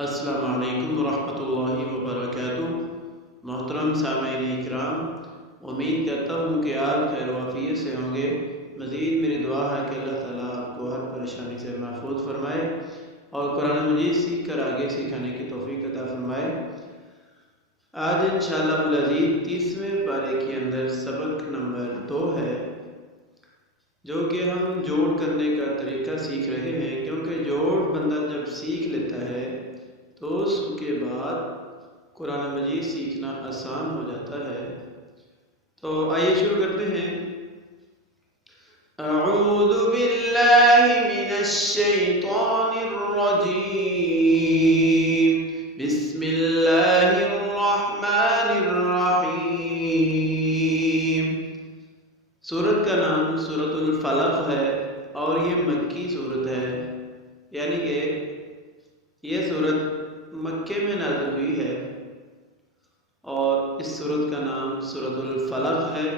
السلام علیکم ورحمۃ اللہ وبرکاتہ۔ محترم سامعین اکرام، امید کرتا ہوں کہ آپ خیر و عافیت سے ہوں گے۔ مزید میری دعا ہے کہ اللہ تعالیٰ آپ کو ہر پریشانی سے محفوظ فرمائے اور قرآن مجید سیکھ کر آگے سکھانے کی توفیق عطا فرمائے۔ آج انشاءاللہ العزیز 30ویں پارے کے اندر سبق نمبر 2 ہے، جو کہ ہم جوڑ کرنے کا طریقہ سیکھ رہے ہیں، کیونکہ جوڑ بندہ جب سیکھ لیتا ہے تو اس کے بعد قرآن مجید سیکھنا آسان ہو جاتا ہے۔ تو آئیے شروع کرتے ہیں۔ اعوذ باللہ من الشیطان الرجیم، بسم اللہ الرحمن الرحیم۔ سورت کا نام سورۃ الفلق ہے اور یہ مکی سورت ہے، یعنی کہ یہ سورت مکے میں نازل ہوئی ہے اور اس سورت کا نام سورۃ الفلق ہے۔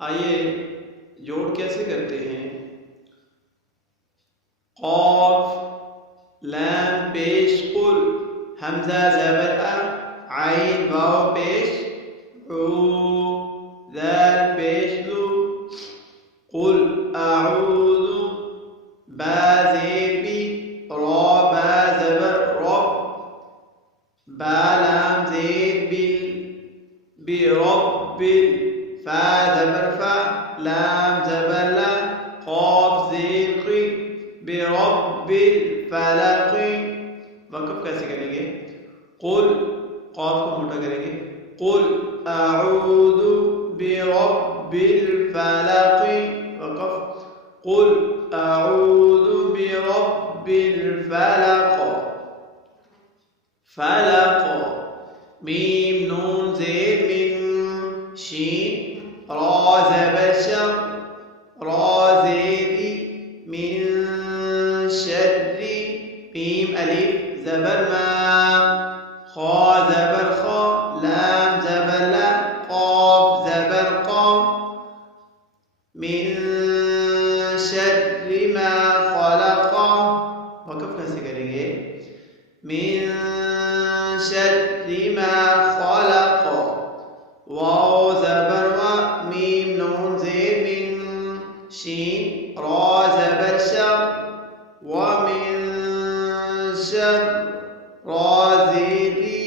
آئیے جوڑ کیسے کرتے ہیں۔ قاف لام پیش قل، حمزہ زبر ا، عین واو پیش عو، ذال پیش ذو، قل اعوذ، با زیر بی، را با زبر رب، با لام زیر بل، برب، فا زبر فا، لام زبر لا، قاف زیر قی، برب الفلق۔ وقف کیسے کریں گے؟ قل، قاف کو موٹا کریں گے، قل اعوذ برب الفلق، وقف، قل اعوذ برب الفلق، فلق، میم نون زیر من، شین، را زبر شر، را زیری، من شر، میم الف زبر ما، خا زبر خا، لام زبر لا، قاف زبر قا، من شر ما خلق۔ وقف کیسے کریں گے؟ من شر ما خلق، واو زبر و، میم نون زیر من، شین، را زبر شر، ومن شر، را زیری،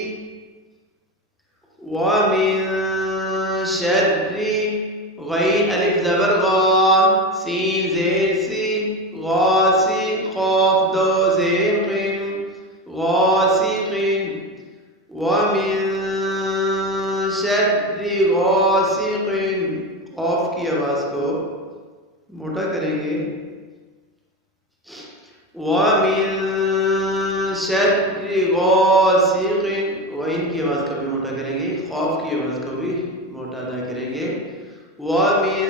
ومن شر، غین الف زبر غا، سین زیر سی، غاسی، قاف دو زیر قن، غاسق، ومن شر غاسق، قاف کی آواز کو موٹا کریں گے، ومن شر غاسق، غین کی آواز کو بھی موٹا کریں گے، قاف کی آواز کو بھی موٹا ادا کریں گے، ومن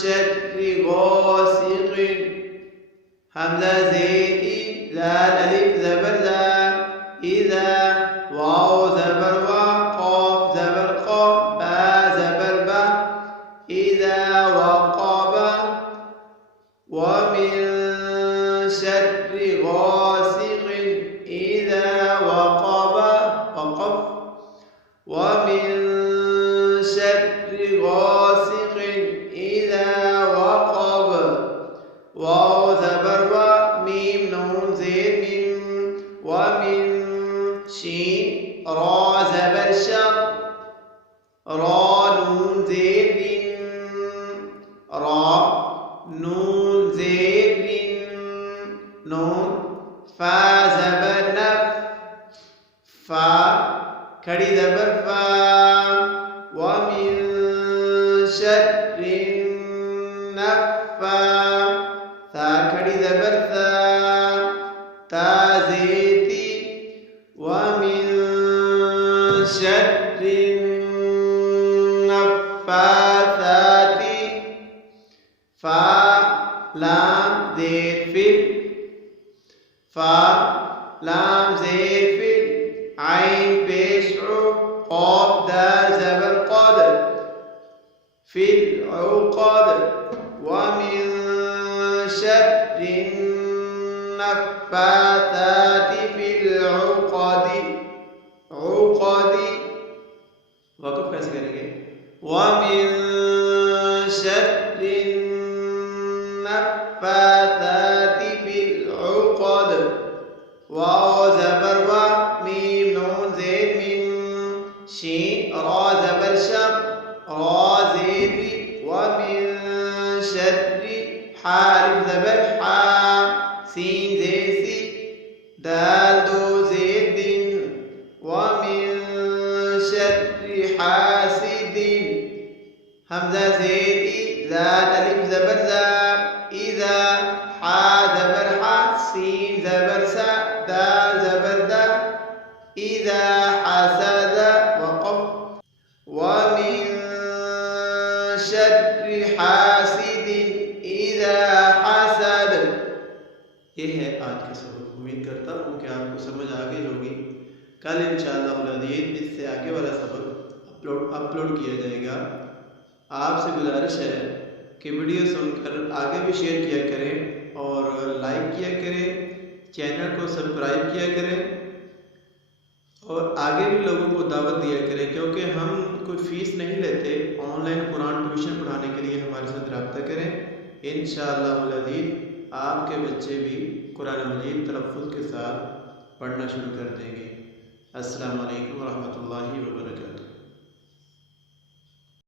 شر غاسق، حمزہ زیر ای، ذال الف زبر ذا، اذا، واو زبر وا، قاف زبر قا، با زبر با، اذا وقب، ومن شر غاسق اذا وقب، وقف، ومن شر غاسق اذا وقب، واو زبر و، میم نون زیر من، ومن، شین، را زبر شر، را نون زیر من، را نون زیر من، نون، فا زبر نف، فا کھڑی زبر فا، ومن شر النفا، تا کھڑی زبر ثا، تا زیر تی، ومن شر النفاثات، فا لام زیر فل، فا لام زیر فل، عین پیش عو، قاف دال زبر قادر، فل عقد، ومن شر النفاثات النفاثات في العقد. عقد وقف کیسے کریں گے؟ وَمِن شَرِّ النَّفَّاثَاتِ فِي الْعُقَدِ. واو زبر وا، میم نون زید میم، شین را زبر شم، را زید بی، وَمِن شَرِّ حالف زبر حا، سین زید سی، دال دو زید دن، وَمِن شَرِّ حاسد. حمزہ زید ای، زاد الف زبر زا، اذا حا زبر حا، سین زبر سا، دال زبر دا، اذا حسد وقف. وَمِن شَرِّ حاسد اذا حسد. یہ ہے آج کا سبق. امید کرتا ہوں کہ آپ کو سمجھ آ گئی ہوگی. کل انشاءاللہ العزیز اس سے آگے والا سبق اپلوڈ کیا جائے گا. آپ سے گزارش ہے کہ ویڈیو سن کر آگے بھی شیئر کیا کریں اور لائک کیا کریں، چینل کو سبسکرائب کیا کریں اور آگے بھی لوگوں کو دعوت دیا کریں، کیونکہ ہم کوئی فیس نہیں لیتے. آن لائن قرآن ٹیوشن پڑھانے کے لیے ہمارے ساتھ رابطہ کریں. انشاءاللہ العزیز آپ کے بچے بھی قرآن مجید تلفظ کے ساتھ پڑھنا شروع کر دیں گے. السلام علیکم ورحمۃ اللہ وبرکاتہ.